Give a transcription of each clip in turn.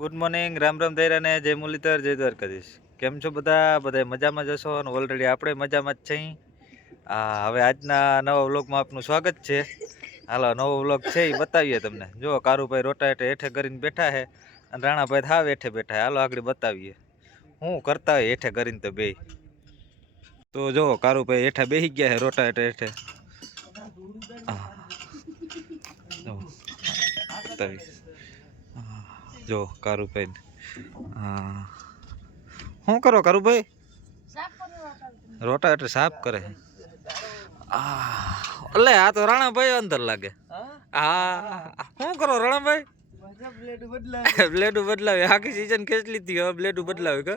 Good morning, Ram Ram દૈરા ને જય મુરલીધર, જય દ્વારકાધીશ. કેમ છો બધા મજામાં જ હશો અને ઓલરેડી આપણે મજામાં જ છીએ. હવે આજના નવા વ્લોગમાં આપનું સ્વાગત છે. હાલો, નવો વ્લોગ છે એ બતાવીએ તમને. જો કારુભાઈ રોટા હેઠે કરીને બેઠા છે અને રાણાભાઈ હાવ હેઠે બેઠા છે. હાલો આગળ બતાવીએ શું કરતા હોય હેઠે કરીને તો બે. તો જો કારુભાઈ હેઠા બેસી ગયા છે રોટા હેઠે. જો કારુભાઈ શું કરો કારુભાઈ? રોટા એટલે સાફ કરે. એટલે આ તો રાણાભાઈ અંદર લાગે. હા, શું કરો રાણાભાઈ? બ્લેડું બદલાવે. આખી સીઝન ખેંચલી હતી, હવે બ્લેડું બદલાવે કે?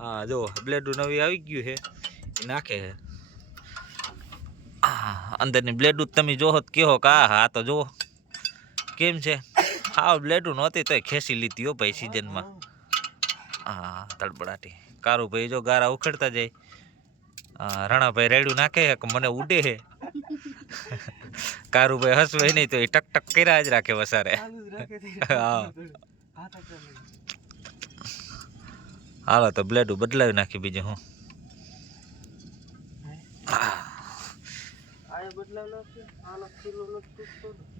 હા, જો બ્લેડું નવી આવી ગયું છે, એ નાખે છે. અંદરની બ્લેડું તમે જોહો તો કહો કે હા તો જો કેમ છે. હા, બ્લેડું નહોતી તોય ખેંચી લીધી હો ભાઈ સીઝનમાં. હા, તડબડાટી. કારુભાઈ જો ગારા ઉખેડતા જાય. રાણાભાઈ રેડું નાખે કે મને ઉડે છે. કારુભાઈ હસવાય નહીં તો એ ટક ટક કર્યા જ રાખે વસારે. હાલો તો બ્લેડું બદલાવી નાખી બીજું હું.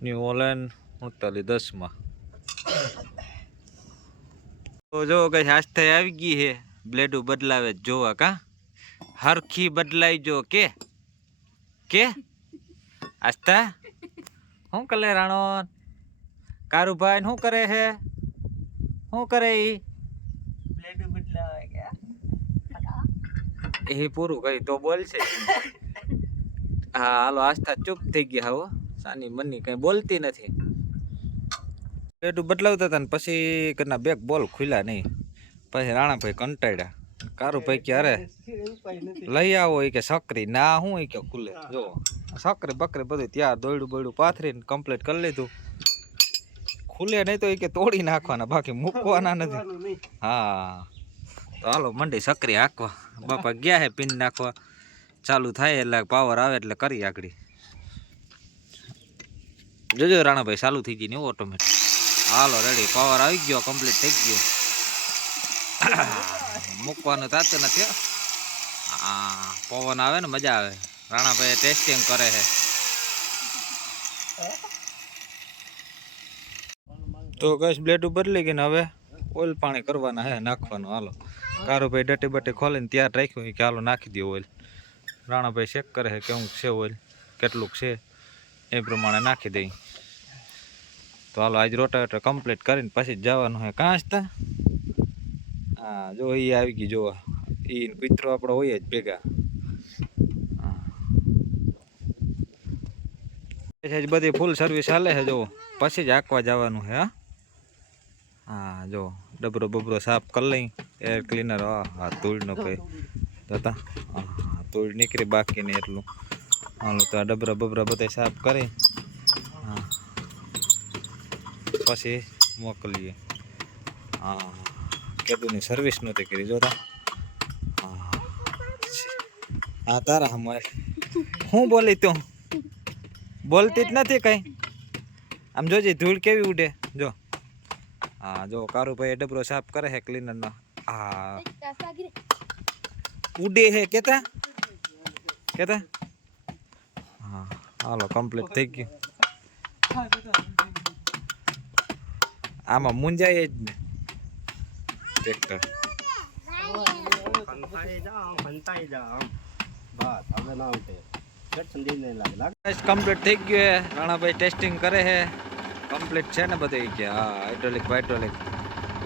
ન્યુ ઓલેન્ડ 3910 તો જો કઈ આસ્થા આવી ગઈ છે. બ્લેડું બદલાવે જોવા કા હરખી બદલાઈ જો કે આસ્થા શું કરે રાણો? કારુભાઈ શું કરે છે? શું કરે ઈ? બ્લેડું બદલાવે કે એ પૂરું કઈ તો બોલશે. હા હાલો, આસ્થા ચૂપ થઈ ગયા. હો સાની મની કઈ બોલતી નથી. બ્લેડું બદલાવતા હતા ને પછી કરના બેક બોલ ખુલ્યા નહીં. પછી રાણાભાઈ કંટાળ્યા. કારુભાઈ કે અરે લઈ આવો એ કે સકરી ના હું એ કે ખુલે. જો સકરી બકરી બધું ત્યાં દોયડું બોયડું પાથરીને કમ્પ્લીટ કરી લીધું. ખુલે નહીં તો એ કે તોડી નાખવાના, બાકી મૂકવાના નથી. હા તો હાલો મંડી સકરી હાંકવા. બાપા ગયા હે પિન નાખવા. ચાલુ થાય એટલે પાવર આવે એટલે કરી આગળ. જોજો રાણાભાઈ ચાલુ થઈ ગઈ ને ઓટોમેટિક. હાલો રેડી, પાવર આવી ગયો, કમ્પ્લીટ થઈ ગયો. મૂકવાનું થતું નથી. હા, પવન આવે ને મજા આવે. રાણાભાઈ ટેસ્ટિંગ કરે છે. તો ગેસ બ્લેડું બદલી ગઈ ને હવે ઓઇલ પાણી કરવાના હે, નાખવાનું. હાલો કારુભાઈ ડટી બટી ખોલીને તૈયાર રાખ્યું કે હાલો નાખી દો ઓઇલ. રાણાભાઈ ચેક કરે છે કેવું છે ઓઇલ, કેટલુંક છે એ પ્રમાણે નાખી દઈ. તો હાલો આજ રોટાવેટર કમ્પ્લીટ કરીને પછી જ જવાનું છે. કાં જ તા હા જો એ આવી ગઈ. જો એ કૂતરો આપણો હોય જ ભેગા. બધી ફૂલ સર્વિસ હાલે છે. જો પછી જ આંકવા જવાનું છે. હા જો ડબરો બબરો સાફ કરી લઈ. Air cleaner. હા ધૂળ નો કઈ જતા. હા ધૂળ નીકળી બાકી નહીં એટલું. હાલો તો આ ડબરા બબરા બધા સાફ કરી હા પછી મોકલીએ. હા કેદુની સર્વિસ નહોતી કરી જોતા. હા તારા હમાર હું બોલી તું બોલતી જ નથી કઈ. આમ જોજે ધૂળ કેવી ઉડે જો. હા જો કારુભાઈ ડબરો સાફ કરે છે ક્લીનર નો. હા ઉડે હે કેતા. હા હાલો કમ્પ્લીટ થઈ ગયું. આમાં મુંજાય જ ને ટ્રેક્ટર. કમ્પ્લીટ થઈ ગયું. રાણાભાઈ ટેસ્ટિંગ કરે છે. કમ્પ્લીટ છે ને બધું કે હા હાઇડ્રોલિક હાઇડ્રોલિક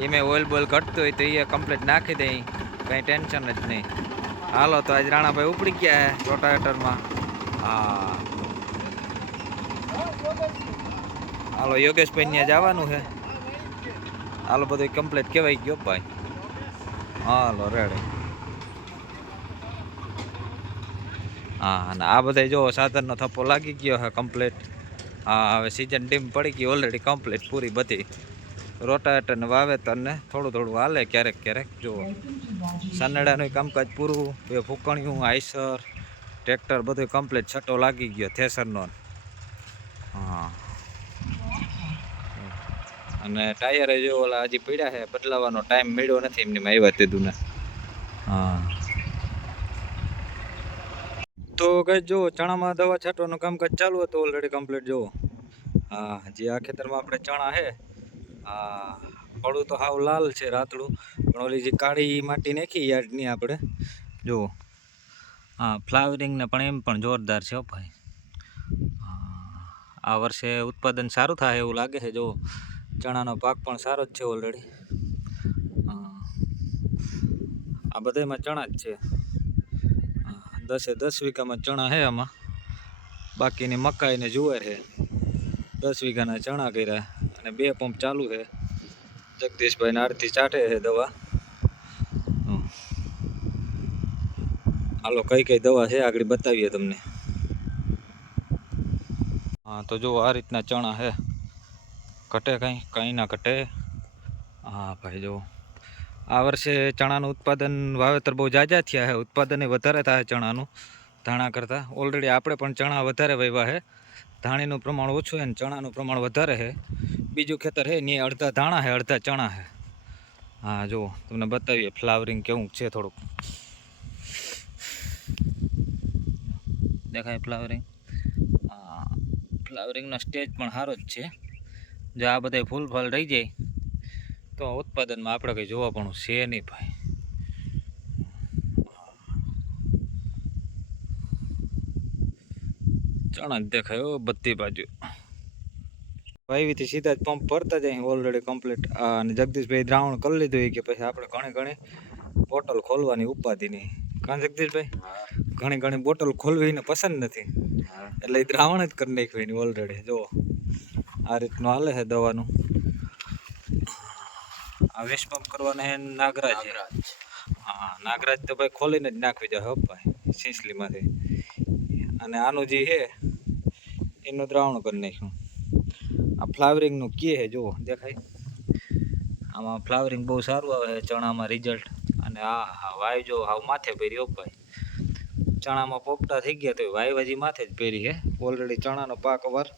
એમાં ઓઇલ બોઇલ ઘટતું હોય તો એ કમ્પ્લીટ નાખી દઈ. કંઈ ટેન્શન જ નહીં. હાલો તો આજ રાણાભાઈ ઉપડી ગયા છે રોટાવેટરમાં. હા હાલો યોગેશભાઈ ત્યાં જવાનું છે. હાલો બધું કમ્પ્લીટ કહેવાય ગયો ભાઈ. હાલો રેડી. હા અને આ બધા જો સાધનનો થપ્પો લાગી ગયો છે કમ્પ્લીટ. હા હવે સીઝન ડીમ પડી ગઈ ઓલરેડી કમ્પ્લીટ પૂરી બધી. રોટાવેટર ને વાવેતર ને થોડું થોડું હાલે ક્યારેક ક્યારેક. જુઓ સનેડાનું કામકાજ પૂરું. બે ફૂકણિયું આઈસર ટ્રેક્ટર બધું કમ્પ્લીટ છટો લાગી ગયો થેસરનો. હા અને ટાયરે જો ઓલા હજી પીડ્યા છે, બદલાવાનો ટાઈમ મળ્યો નથી એમની આવ્યા તે દુના. હા તો કઈ જો ચણામાં દવા છાંટવાનું કામકાજ ચાલુ હતું ઓલરેડી કમ્પ્લીટ. જો હા, જે આ ખેતરમાં આપણે ચણા છે, હા પડું તો હાવ લાલ છે રાતડું, પણ ઓલી જે કાળી માટી નાખી યાર્ડની આપણે જો, હા ફ્લાવરિંગ ને પણ એમ પણ જોરદાર છે ભાઈ. આ વર્ષે ઉત્પાદન સારું થાય એવું લાગે છે. જો ચણાનો પાક પણ સારો જ છે ઓલરેડી. આ બધામાં ચણા જ છે. 10 વીઘામાં ચણા છે આમાં, બાકીની મકાઈ ને જુવાર છે. 10 વીઘાના ચણા કર્યા અને 2 પંપ ચાલુ છે. જગદીશભાઈ આરતી ચાટે છે દવા. હાલો કઈ કઈ દવા છે આગળ બતાવીએ તમને. હા તો જો આ રીતના ચણા છે, ઘટે કંઈ ના ઘટે. હા ભાઈ જો આ વર્ષે ચણાનું ઉત્પાદન વાવેતર બહુ જાજા થયા છે, ઉત્પાદન વધારે થાય ચણાનું ધાણા કરતાં. ઓલરેડી આપણે પણ ચણા વધારે વાવ્યા છે, ધાણીનું પ્રમાણ ઓછું છે ને ચણાનું પ્રમાણ વધારે છે. બીજું ખેતર છે ને અડધા ધાણા છે અડધા ચણા છે. હા જો તમને બતાવીએ ફ્લાવરિંગ કેવું છે, થોડુંક દેખાય ફ્લાવરિંગ. હા ફ્લાવરિંગનો સ્ટેજ પણ સારો જ છે. જો આ બધા ફૂલ ફળ રહી જાય તો ઉત્પાદનમાં આપણે કંઈ જોવા પણ છે નહીં ભાઈ. ચણા જ દેખાય બધી બાજુ. વાવીથી સીધા જ પંપ ભરતા જાય ઓલરેડી કમ્પ્લીટ. અને જગદીશભાઈ દ્રાવણ કરી લીધું કે પછી આપણે ઘણી બોટલ ખોલવાની ઉપાધિ નહીં. કાં જગદીશભાઈ ઘણી બોટલ ખોલવી એને પસંદ નથી, એટલે એ દ્રાવણ જ કરી નાખ્યું એની ઓલરેડી. જો આ રીતનું હાલે છે દવાનું. આ વેસ્ટ પંપ કરવાના છે નાગરાજ. હા નાગરાજ તો ભાઈ ખોલીને જ નાખવી જાય હો ભાઈ સિંસલીમાંથી. અને આનું જે છે એનું દ્રાવણ કરી નાખ્યું. આ ફ્લાવરિંગનું કે છે જો દેખાય, આમાં ફ્લાવરિંગ બહુ સારું આવે છે ચણામાં રિઝલ્ટ. અને આ વાય જો હાવ માથે પહેરી હો ભાઈ. ચણામાં પોપટા થઈ ગયા તો વાયવાજી માથે જ પહેરી છે ઓલરેડી. ચણાનો પાક અવાર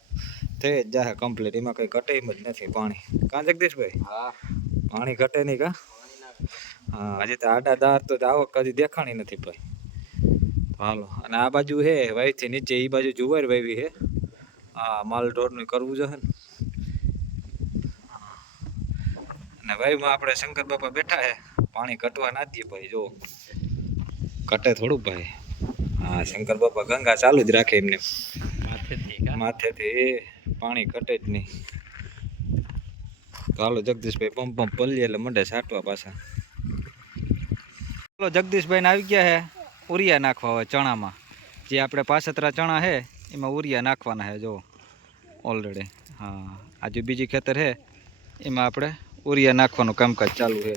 થઈ જ જાય કમ્પ્લીટ, એમાં કંઈ ઘટે એમ જ નથી પાણી. કાં જગદીશભાઈ? હા પાણી ઘટે નહીં કાં? હા હજી તો આડા દાર તો આવક હજી દેખાણી નથી ભાઈ. હાલો અને આ બાજુ છે વાયથી નીચે, એ બાજુ જુવાર વાવી છે. હા માલ ઢોરનું કરવું જોઈએ ને. અને વાયમાં આપણે શંકર બાપા બેઠા છે, પાણી ઘટવા ના દઈએ ભાઈ. જો ઘટે થોડું ભાઈ. હા શંકર બાપા ગંગા ચાલુ જ રાખે એમને માથેથી, પાણી ઘટે જ નહીં. તો હાલો જગદીશભાઈ પંપ પલીએ એટલે મંડે છાંટવા પાછા. ચાલો જગદીશભાઈને આવી ગયા છે ઉરિયા નાખવા હોય ચણામાં. જે આપણે પાછતરા ચણા છે એમાં ઉરિયા નાખવાના છે જો ઓલરેડી. હા આજે બીજી ખેતર છે એમાં આપણે ઉરિયા નાખવાનું કામકાજ ચાલુ છે.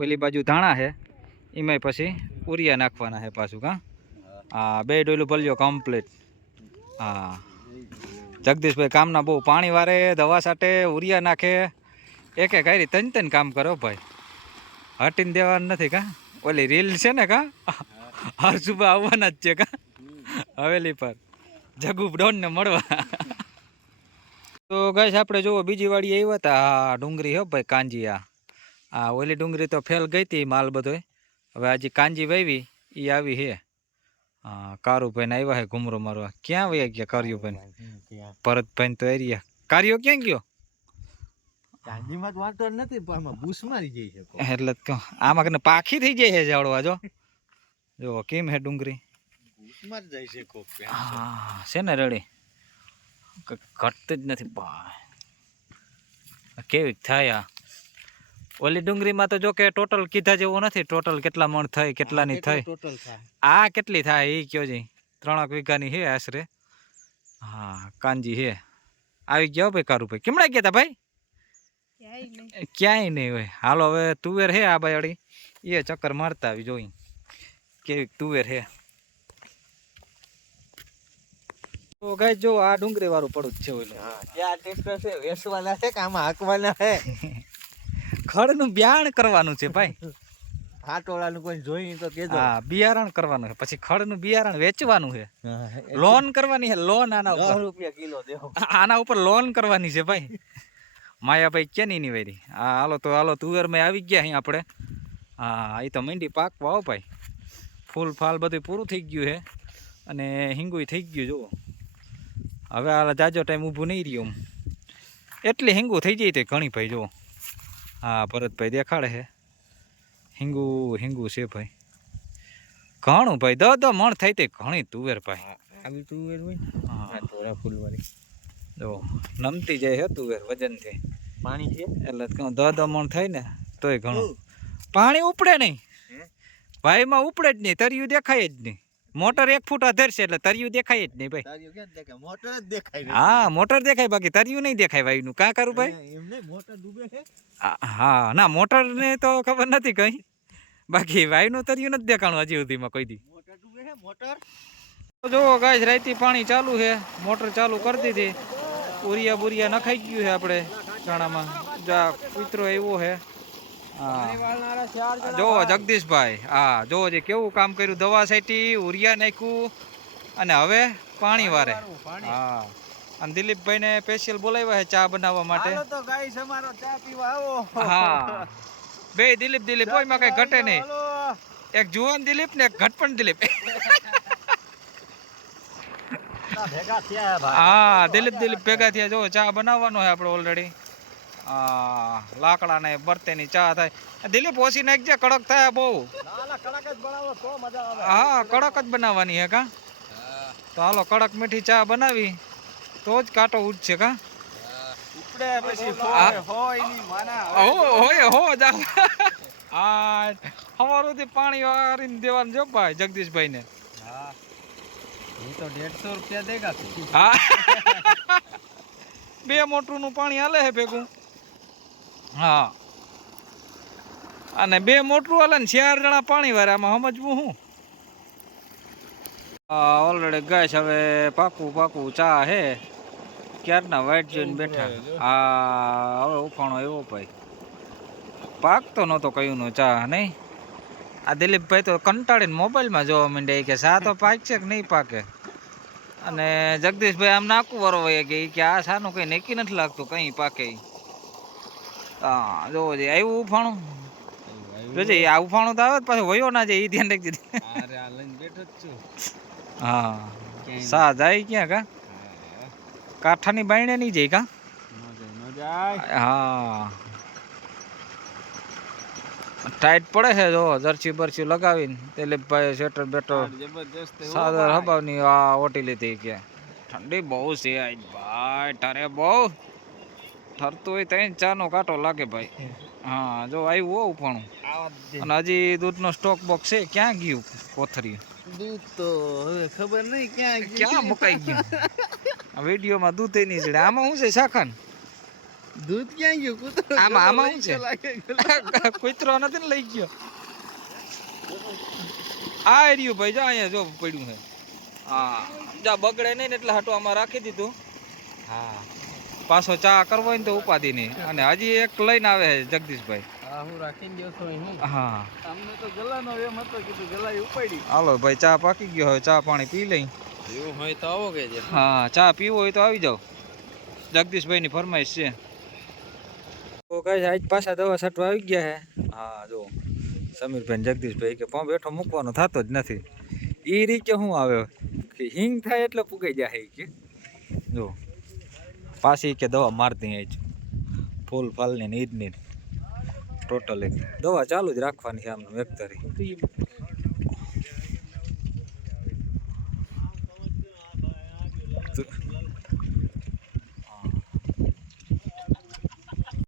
ઓલી બાજુ ધાણા છે એમાંય પછી ઉરિયા નાખવાના છે પાછું. કાં હા 2 ડોલું ભલ્યો કમ્પ્લીટ. હા જગદીશભાઈ કામના બહુ, પાણી વારે, દવા છાંટે, ઉરિયા નાખે, એક કાંઈ 3 કામ કરો ભાઈ. હટીને દેવાનું નથી. કાં ઓલી રીલ છે ને કાં હરસુભા આવવાના જ છે કાં હવેલી પર જગુ ડોનને મળવા. તો ગાઈસ આપણે જુઓ બીજી વાડી આવ્યા હતા. હા ડુંગળી હો ભાઈ કાંજીયા. હા ઓલી ડુંગળી તો ફેલ ગઈ હતી માલ બધોય. હવે હજી કાંજી વાવી એ આવી છે. હા કારુભાઈને આવ્યા છે ઘુમરો મારવા. ક્યાં વયા ગયા કારુભાઈ? ભરતભાઈ તો એરિયા. કાર્યો ક્યાં ગયો? ચાંદીમાં તો વાંધો નથી પણ આમાં બૂસ મારી જાય છે. એટલે જ કહું આમાં કને પાખી થઈ જાય છે જાડવા. જો કેમ હે ડુંગળી બૂસ મારી જાય છે કોક. હા છે ને રેડી, ઘટતું જ નથી કેવી થાય. ઓલી ડુંગળીમાં તો જો કે ટોટલ કીધા જેવું નથી. ટોટલ કેટલા મણ થઈ, કેટલાની થઈ, આ કેટલી થાય એ કયો જી? 3 વીઘાની છે આશરે. હા કાંજી છે. આવી ગયા ભાઈ કારુભાઈ. કેમડા ગયા તા ભાઈ? ક્યાંય નહીં હોય. હાલો હવે તુવેર છે આ બાયડી, એ ચક્કર મારતા આવી જોઈ કેવી તુવેર છે. તો ગાઈસ જો આ ડુંગળી વાળું પડું જ છે. ઓલું ત્યાં ટ્રેક્ટર છે વેચવાના છે કે આમાં હાંકવાના છે? ખડનું બિયારણ કરવાનું છે ભાઈ. હાટોળાનું કોઈ જોઈ તો કેજો. હા બિયારણ કરવાનું છે, પછી ખડનું બિયારણ વેચવાનું છે. લોન કરવાની છે, લોન આના ઉપર 10 રૂપિયા કિલો દેવો. આના ઉપર લોન કરવાની છે ભાઈ. માયાભાઈ ક્યાંની ની વેરી હા હાલો તુવેરમાં આવી ગયા અહીં આપણે હા એ તો મંડી પાકવા આવો ભાઈ ફૂલ ફાલ બધું પૂરું થઈ ગયું છે અને હિંગુય થઈ ગયું જુઓ હવે આ જાજો ટાઈમ ઊભું નહીં રહ્યું એટલી હિંગુ થઈ જાય તે ઘણી ભાઈ જુઓ હા ભરતભાઈ દેખાડે છે હિંગુ છે ભાઈ ઘણું ભાઈ 10 મણ થાય તે ઘણી તુવેર ભાઈ આવી તુવેર હોય હા થોડા ફૂલવાળી જો નમતી જાય હે તુવેર વજનથી પાણી છે એટલે કહું 10 મણ થાય ને તોય ઘણું પાણી ઉપડે નહીં ભાઈમાં ઉપડે જ નહીં તરિયું દેખાય જ નહીં મોટર 1 ફૂટ અધરશે એટલે તરિયું દેખાય જ નહીં ભાઈ તારીઓ ક્યાં દેખાય મોટર જ દેખાય હા મોટર દેખાય બાકી તરિયું નહીં દેખાય ભાઈનું કાં કરું ભાઈ એમ નહીં મોટર ડૂબે છે હા ના મોટરને તો ખબર નથી કઈ બાકી વાયનું તરિયું નથી દેખાણું હજી સુધીમાં કોઈ દી મોટર ડૂબે છે મોટર જોવો ગાઈસ રાઈતી પાણી ચાલુ છે મોટર ચાલુ કરી દીધી ઉરિયા બુરિયા નખાઈ ગયું છે આપણે ચણામાં જા કૂતરો આવ્યો છે હા જોવો જગદીશભાઈ હા જોવો જે કેવું કામ કર્યું દવા છાંટી ઉરિયા નાખ્યું અને હવે પાણી વારે હા અને દિલીપભાઈ ને સ્પેશિયલ બોલાવ્યા છે ચા બનાવવા માટે હાલો તો ગાઈસ અમારો ચા પીવા આવો હા બે દિલીપ કોઈમાં કઈ ઘટે નહીં હાલો એક જુવાન દિલીપ ને એક ઘટપણ દિલીપ ભેગા થયા ભાઈ હા દિલીપ ભેગા થયા જો ચા બનાવવાનો છે આપણે ઓલરેડી લાકડા ને બરતેની ચા થાય દિલીપ ઓછી નાખજે કડક થાય બહુ ના કડક જ બનાવો તો મજા આવે હા કડક જ બનાવવાની છે કા તો હાલો કડક મીઠી ચા બનાવી તો જ કાંટો ઉઠશે કા ઉપડે પછી હોય ની માના હો જા આ હવારોથી પાણી વારીને દેવાનું જો ભાઈ જગદીશભાઈ ને હા એ તો 150 રૂપિયા દેગા હા 2 મોટરનું પાણી હાલે છે ભેગું હા અને 2 મોટરું હાલે ને 4 જણા પાણી વારે આમાં સમજવું હું ઓલરેડી ગેસ હવે પાકું ચા હે ક્યારના વાઈટ જોઈને બેઠા હા હવે ઉફાણો એવો ભાઈ પાકતો નહોતો કયું નો ચા નહીં આ દિલીપભાઈ તો કંટાળીને મોબાઈલમાં જોવા માંડ્યા કે ચા તો પાકશે કે નહીં પાકે અને જગદીશભાઈ આમ નાકું વરવાય કે આ સાનું કંઈ નક્કી નથી લાગતું કંઈ પાકે હા જોવો છે આવ્યું ઉફાણું જોજે આ ઉફાણું તો આવે પાછું વયો ના જાય એ ધ્યાન રાખજે અરે આ લઈને બેઠો જ છું હા સા જાય ક્યાં કા કાંઠાની બાયણે નહીં જાય કા ન જાય હા ટાઈટ પડે છે જો જર્સી બરસી લગાવીને દિલીપભાઈ સ્વેટર બેટર જબરજસ્ત સાદર હબાવની આ ઓટી લીધી કે ઠંડી બહુ છે આજ ભાઈ ઠરે બહુ ઠરતું હોય ત્યાં ચાનો કાંટો લાગે ભાઈ હા જો આવ્યું હો ઉફાણું અને હજી દૂધનો સ્ટોક બોક્સ છે ક્યાં ગયું કોથરી દૂધ તો હવે ખબર નહીં ક્યાં મુકાઈ ગયું વિડીયોમાં દૂધ નહીં ચડે આમાં શું છે શાખાન દૂધ ક્યાં ગયું કૂતરો આમાં શું છે કૂતરો નથી ને લઈ ગયો આ રહ્યું ભાઈ જો અહીંયા જો પડ્યું છે હા જા બગડે નહીં ને એટલે હાટું આમાં રાખી દીધું હા પાછો ચા કરવો હોય ને તો ઉપાધિ નહીં અને હજી એક લઈને આવે છે જગદીશભાઈ હા હું રાખીને ગયો છું હું હા અમને તો ગલાનો એમ હતો કીધું ગલાઈ ઉપાડી હાલો ભાઈ ચા પાકી ગયો હવે ચા પાણી પી લઈ એવું હોય તો આવો કે છે હા ચા પીવો હોય તો આવી જાઓ જગદીશભાઈની ફરમાઈશ છે તો કઈ આજ પાછા દવા છાંટવા આવી ગયા છે હા જો સમીરભાઈ જગદીશભાઈ કે પણ બેઠો મૂકવાનો થતો જ નથી એ રીતે શું આવે કે હિંગ થાય એટલે પુગાઈ જાય કે જો પાછી કે દવા મારતી આજ ફૂલ ફાલની ને ઈદની ટોટલી દવા ચાલુ જ રાખવાની છે આમનું એક તારી